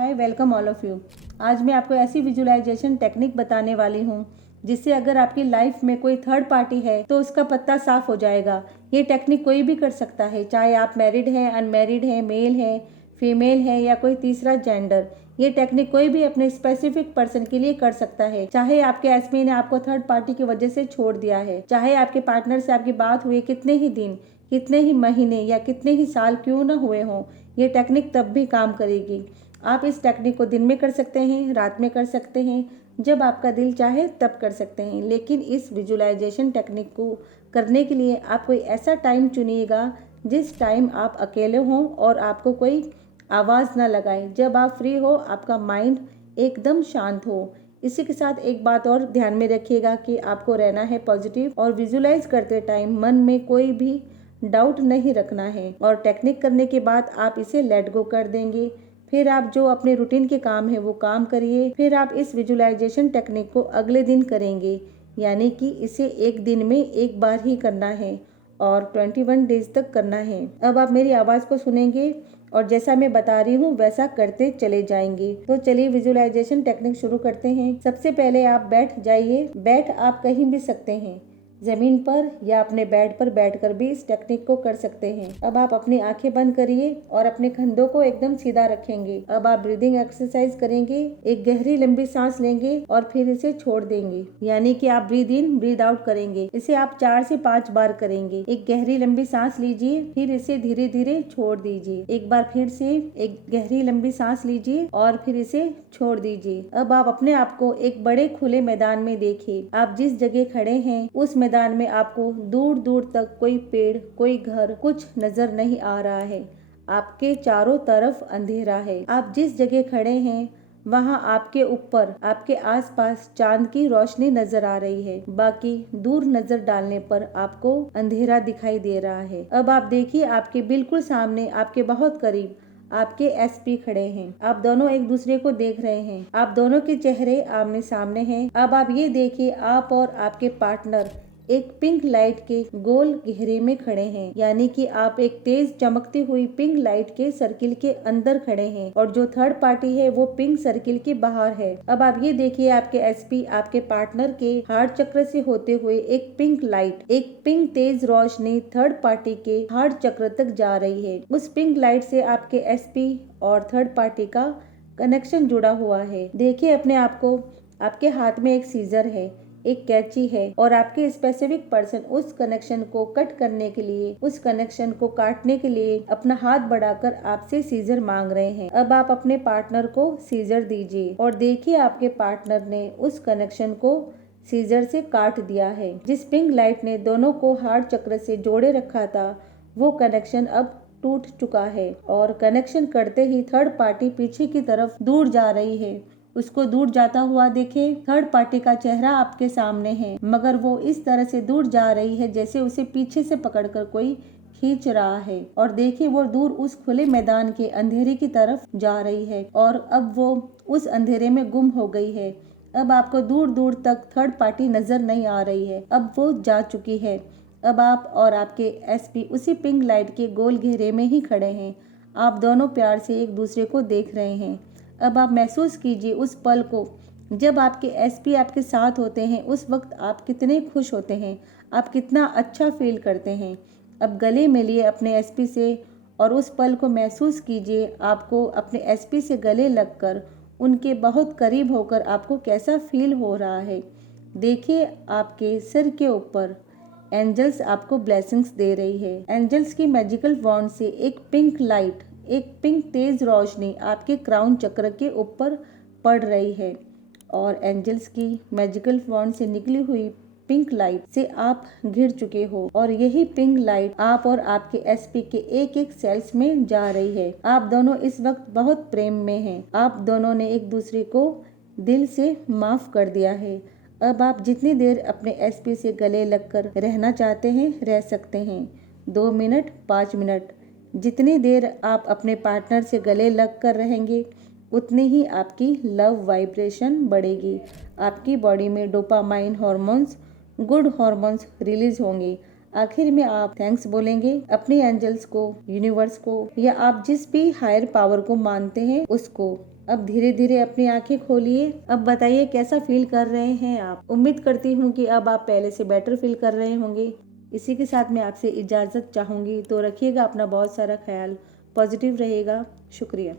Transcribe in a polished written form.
Hi, welcome all of you. आज मैं आपको ऐसी विजुअलाइजेशन टेक्निक बताने वाली हूँ जिससे अगर आपकी लाइफ में कोई थर्ड पार्टी है तो उसका पत्ता साफ हो जाएगा। ये टेक्निक कोई भी कर सकता है, चाहे आप मैरिड हैं, अनमैरिड हैं, मेल हैं, फीमेल हैं या कोई तीसरा जेंडर। ये टेक्निक कोई भी अपने स्पेसिफिक पर्सन के लिए कर सकता है। चाहे आपके एसपी ने आपको थर्ड पार्टी की वजह से छोड़ दिया है, चाहे आपके पार्टनर से आपकी बात हुई कितने ही दिन, कितने ही महीने या कितने ही साल क्यों न हुए हों, ये टेक्निक तब भी काम करेगी। आप इस टेक्निक को दिन में कर सकते हैं, रात में कर सकते हैं, जब आपका दिल चाहे तब कर सकते हैं। लेकिन इस विजुअलाइजेशन टेक्निक को करने के लिए आप कोई ऐसा टाइम चुनिएगा जिस टाइम आप अकेले हों और आपको कोई आवाज़ ना लगाए। जब आप फ्री हो, आपका माइंड एकदम शांत हो। इसी के साथ एक बात और ध्यान में रखिएगा कि आपको रहना है पॉजिटिव और विजुअलाइज करते टाइम मन में कोई भी डाउट नहीं रखना है। और टेक्निक करने के बाद आप इसे लेट गो कर देंगे। फिर आप जो अपने रूटीन के काम है वो काम करिए। फिर आप इस विजुअलाइजेशन टेक्निक को अगले दिन करेंगे, यानी कि इसे एक दिन में एक बार ही करना है और 21 डेज तक करना है। अब आप मेरी आवाज़ को सुनेंगे और जैसा मैं बता रही हूँ वैसा करते चले जाएंगे। तो चलिए विजुअलाइजेशन टेक्निक शुरू करते हैं। सबसे पहले आप बैठ जाइए। बैठ आप कहीं भी सकते हैं, जमीन पर या अपने बेड पर बैठकर भी इस टेक्निक को कर सकते हैं। अब आप अपनी आंखें बंद करिए और अपने कंधों को एकदम सीधा रखेंगे। अब आप ब्रीदिंग एक्सरसाइज करेंगे। एक गहरी लंबी सांस लेंगे और फिर इसे छोड़ देंगे, यानी कि आप ब्रीद इन ब्रीद आउट करेंगे। इसे आप 4 से 5 बार करेंगे। एक गहरी लंबी सांस लीजिए, फिर इसे धीरे धीरे छोड़ दीजिए। एक बार फिर से एक गहरी लंबी सांस लीजिए और फिर इसे छोड़ दीजिए। अब आप अपने आप को एक बड़े खुले मैदान में देखिए। आप जिस जगह खड़े हैं उस मैदान में आपको दूर दूर तक कोई पेड़, कोई घर, कुछ नजर नहीं आ रहा है। आपके चारों तरफ अंधेरा है। आप जिस जगह खड़े हैं वहां आपके ऊपर, आपके आसपास चांद की रोशनी नजर आ रही है। बाकी दूर नजर डालने पर आपको अंधेरा दिखाई दे रहा है। अब आप देखिए, आपके बिल्कुल सामने, आपके बहुत करीब आपके एसपी खड़े हैं। आप दोनों एक दूसरे को देख रहे हैं। आप दोनों के चेहरे आमने सामने हैं। अब आप ये देखिए, आप और आपके पार्टनर एक पिंक लाइट के गोल घेरे में खड़े हैं, यानी कि आप एक तेज चमकती हुई पिंक लाइट के सर्किल के अंदर खड़े हैं और जो थर्ड पार्टी है वो पिंक सर्किल के बाहर है। अब आप ये देखिए, आपके एसपी आपके पार्टनर के हार्ट चक्र से होते हुए एक पिंक लाइट, एक पिंक तेज रोशनी थर्ड पार्टी के हार्ट चक्र तक जा रही है। उस पिंक लाइट से आपके एसपी और थर्ड पार्टी का कनेक्शन जुड़ा हुआ है। देखिए अपने आप को, आपके हाथ में एक सीजर है, एक कैंची है और आपके स्पेसिफिक पर्सन उस कनेक्शन को कट करने के लिए, उस कनेक्शन को काटने के लिए अपना हाथ बढ़ाकर आपसे सीजर मांग रहे हैं। अब आप अपने पार्टनर को सीजर दीजिए और देखिए आपके पार्टनर ने उस कनेक्शन को सीजर से काट दिया है। जिस पिंक लाइट ने दोनों को हार्ट चक्र से जोड़े रखा था वो कनेक्शन अब टूट चुका है और कनेक्शन करते ही थर्ड पार्टी पीछे की तरफ दूर जा रही है। उसको दूर जाता हुआ देखे। थर्ड पार्टी का चेहरा आपके सामने है, मगर वो इस तरह से दूर जा रही है जैसे उसे पीछे से पकड़कर कोई खींच रहा है। और देखिए वो दूर उस खुले मैदान के अंधेरे की तरफ जा रही है और अब वो उस अंधेरे में गुम हो गई है। अब आपको दूर दूर तक थर्ड पार्टी नजर नहीं आ रही है, अब वो जा चुकी है। अब आप और आपके एसपी उसी पिंक लाइट के गोल घेरे में ही खड़े हैं। आप दोनों प्यार से एक दूसरे को देख रहे हैं। अब आप महसूस कीजिए उस पल को जब आपके एसपी आपके साथ होते हैं। उस वक्त आप कितने खुश होते हैं, आप कितना अच्छा फील करते हैं। अब गले मिलिए अपने एसपी से और उस पल को महसूस कीजिए। आपको अपने एसपी से गले लगकर, उनके बहुत करीब होकर आपको कैसा फील हो रहा है। देखिए आपके सिर के ऊपर एंजल्स आपको ब्लेसिंग्स दे रही है। एंजल्स की मैजिकल वॉन्ड से एक पिंक लाइट, एक पिंक तेज रोशनी आपके क्राउन चक्र के ऊपर पड़ रही है और एंजल्स की मैजिकल वॉन्ड से निकली हुई पिंक लाइट से आप घिर चुके हो और यही पिंक लाइट आप और आपके एसपी के एक एक सेल्स में जा रही है। आप दोनों इस वक्त बहुत प्रेम में हैं। आप दोनों ने एक दूसरे को दिल से माफ कर दिया है। अब आप जितनी देर अपने एसपी से गले लगकर रहना चाहते हैं रह सकते हैं। 2 मिनट, 5 मिनट, जितनी देर आप अपने पार्टनर से गले लग कर रहेंगे उतनी ही आपकी लव वाइब्रेशन बढ़ेगी। आपकी बॉडी में dopamine hormones, good hormones release होंगे। आखिर में आप थैंक्स बोलेंगे अपने एंजल्स को, यूनिवर्स को या आप जिस भी हायर पावर को मानते हैं उसको। अब धीरे धीरे अपनी आंखें खोलिए। अब बताइए कैसा फील कर रहे हैं आप। उम्मीद करती हूँ कि अब आप पहले से बेटर फील कर रहे होंगे। इसी के साथ मैं आपसे इजाज़त चाहूँगी। तो रखिएगा अपना बहुत सारा ख्याल, पॉजिटिव रहिएगा। शुक्रिया।